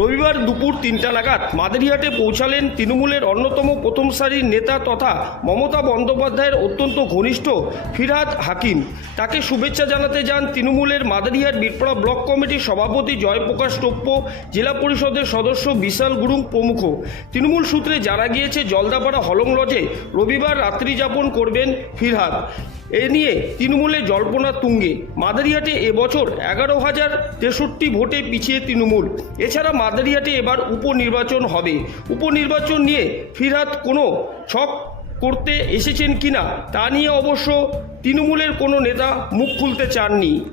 রবিবার দুপুর তিনটা নাগাদ মাদারিহাটে পৌঁছালেন তৃণমূলের অন্যতম প্রথম সারির নেতা তথা মমতা বন্দ্যোপাধ্যায়ের অত্যন্ত ঘনিষ্ঠ ফিরহাদ হাকিম। তাকে শুভেচ্ছা জানাতে যান তৃণমূলের মাদারিহাট বিটপাড়া ব্লক কমিটির সভাপতি জয়প্রকাশ টোপ্প, জেলা পরিষদের সদস্য বিশাল গুরুং প্রমুখ। তৃণমূল সূত্রে জানা গিয়েছে, জলদাপাড়া হলং লজে রবিবার রাত্রি যাপন করবেন ফিরহাদ। এ নিয়ে তৃণমূলের জল্পনা তুঙ্গে। মাদারিহাটে এবছর এগারো হাজার তেষট্টি ভোটে পিছিয়ে তৃণমূল। এছাড়া মাদারিহাটে এবার উপনির্বাচন হবে। উপনির্বাচন নিয়ে ফিরহাত কোনো ছক করতে এসেছেন কিনা তা নিয়ে অবশ্য তৃণমূলের কোনো নেতা মুখ খুলতে চাননি।